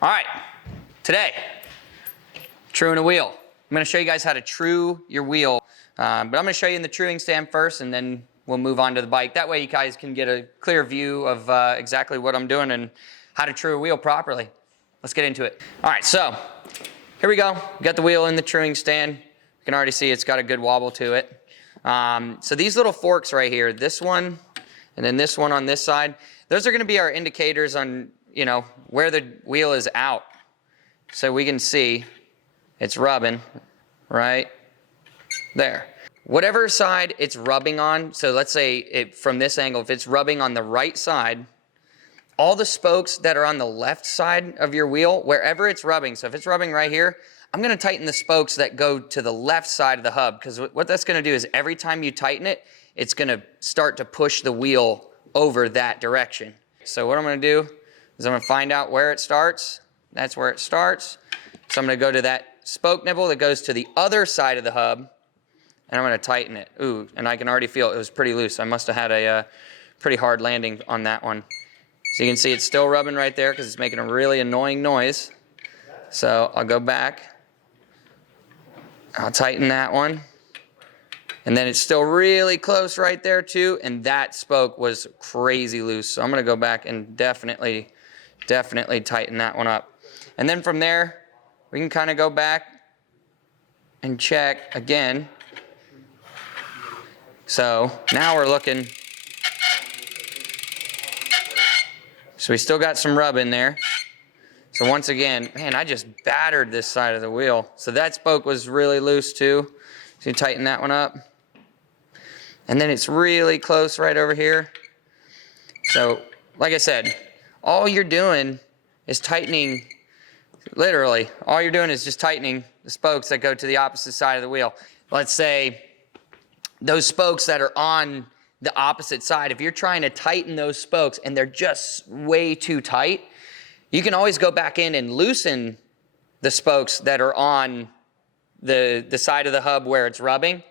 All right, today, truing a wheel. I'm gonna show you guys how to true your wheel, but I'm gonna show you in the truing stand first, and then we'll move on to the bike. That way you guys can get a clear view of exactly what I'm doing and how to true a wheel properly. Let's get into it. All right, so here we go. We got the wheel in the truing stand. You can already see it's got a good wobble to it. So these little forks right here, this one and then this one on this side, those are gonna be our indicators on where the wheel is out. So we can see it's rubbing right there. Whatever side it's rubbing on, so let's say from this angle, if it's rubbing on the right side, all the spokes that are on the left side of your wheel, wherever it's rubbing, so if it's rubbing right here, I'm gonna tighten the spokes that go to the left side of the hub, because what that's gonna do is every time you tighten it, it's gonna start to push the wheel over that direction. So what I'm gonna do is I'm gonna find out where it starts. That's where it starts. So I'm gonna go to that spoke nibble that goes to the other side of the hub, and I'm gonna tighten it. Ooh, and I can already feel it was pretty loose. I must have had a pretty hard landing on that one. So you can see it's still rubbing right there because it's making a really annoying noise. So I'll go back. I'll tighten that one. And then it's still really close right there too, and that spoke was crazy loose. So I'm gonna go back and definitely tighten that one up. And then from there, we can kind of go back and check again. So now we're looking. So we still got some rub in there. So once again, man, I just battered this side of the wheel. So that spoke was really loose too. So you tighten that one up. And then it's really close right over here. So like I said, all you're doing is tightening, literally, all you're doing is just tightening the spokes that go to the opposite side of the wheel. Let's say those spokes that are on the opposite side, if you're trying to tighten those spokes and they're just way too tight, you can always go back in and loosen the spokes that are on the side of the hub where it's rubbing.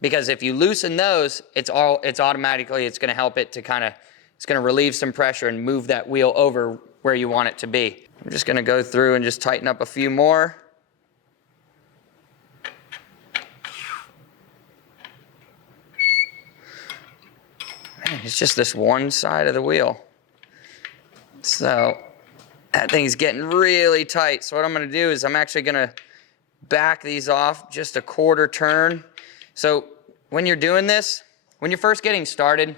Because if you loosen those, it's automatically going to help it to it's going to relieve some pressure and move that wheel over where you want it to be. I'm just going to go through and just tighten up a few more. Man, it's just this one side of the wheel. So that thing's getting really tight. So what I'm going to do is I'm actually going to back these off just a quarter turn. So when you're doing this, when you're first getting started,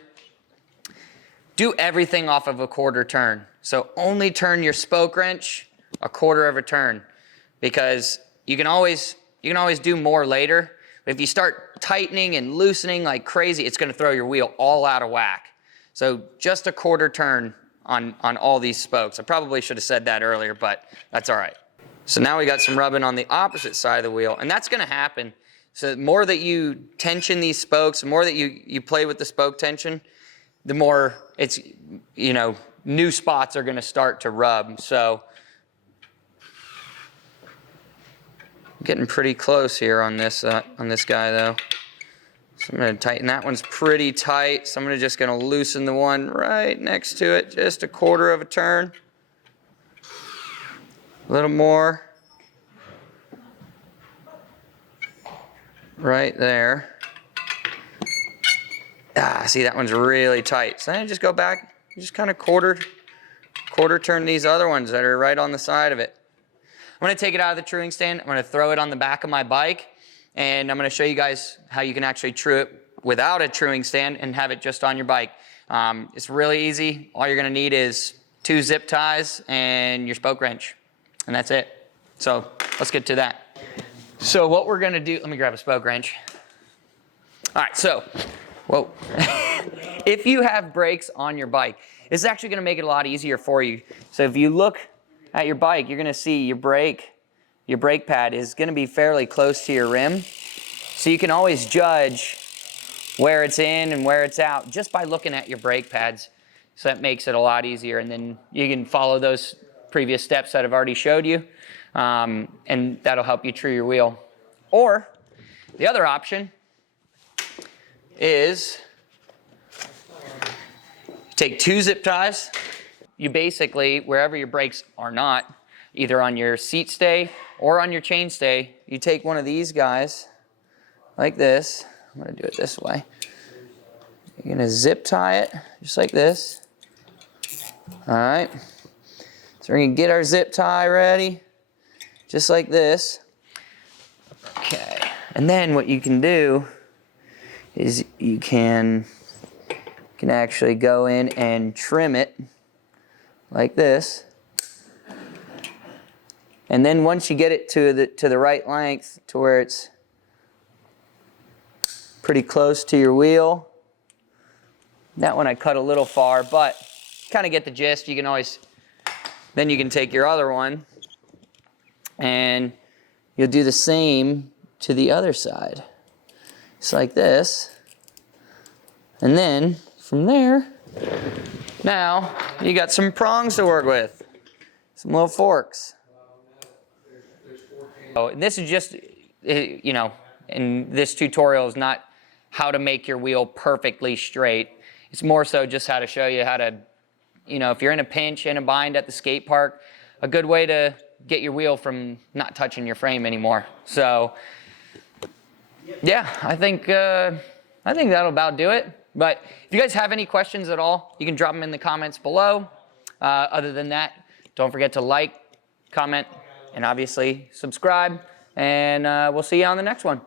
do everything off of a quarter turn. So only turn your spoke wrench a quarter of a turn, because you can always do more later. But if you start tightening and loosening like crazy, it's going to throw your wheel all out of whack. So just a quarter turn on all these spokes. I probably should have said that earlier, but that's all right. So now we got some rubbing on the opposite side of the wheel, and that's going to happen. So the more that you tension these spokes, the more that you play with the spoke tension, the more it's, new spots are going to start to rub. So I'm getting pretty close here on this guy though. So I'm going to tighten that one's pretty tight. So I'm just going to loosen the one right next to it, just a quarter of a turn. A little more. Right there. See, that one's really tight. So then I just go back, just kind of quarter turn these other ones that are right on the side of it. I'm going to take it out of the truing stand. I'm going to throw it on the back of my bike, and I'm going to show you guys how you can actually true it without a truing stand and have it just on your bike. It's really easy. All you're going to need is 2 zip ties and your spoke wrench, and that's it. So let's get to that. So what we're going to do, let me grab a spoke wrench. All right, so, whoa. If you have brakes on your bike, this is actually going to make it a lot easier for you. So if you look at your bike, you're going to see your brake pad is going to be fairly close to your rim. So you can always judge where it's in and where it's out just by looking at your brake pads. So that makes it a lot easier. And then you can follow those previous steps that I've already showed you. And that'll help you true your wheel. Or the other option is take 2 zip ties. You basically, wherever your brakes are not, either on your seat stay or on your chain stay, you take one of these guys like this. I'm going to do it this way. You're going to zip tie it just like this. All right. So we're going to get our zip tie ready just like this. Okay. And then what you can do is you can actually go in and trim it like this. And then once you get it to the right length, to where it's pretty close to your wheel. That one I cut a little far, but kind of get the gist. You can always, then you can take your other one and you'll do the same to the other side. Just like this. And then from there, now you got some prongs to work with. Some little forks. Oh, this is just, you know, and this tutorial is not how to make your wheel perfectly straight. It's more so just how to show you how to, you know, if you're in a pinch, in a bind at the skate park, a good way to get your wheel from not touching your frame anymore. So, yeah, I think that'll about do it. But if you guys have any questions at all, you can drop them in the comments below. Other than that, don't forget to like, comment, and obviously subscribe. And we'll see you on the next one.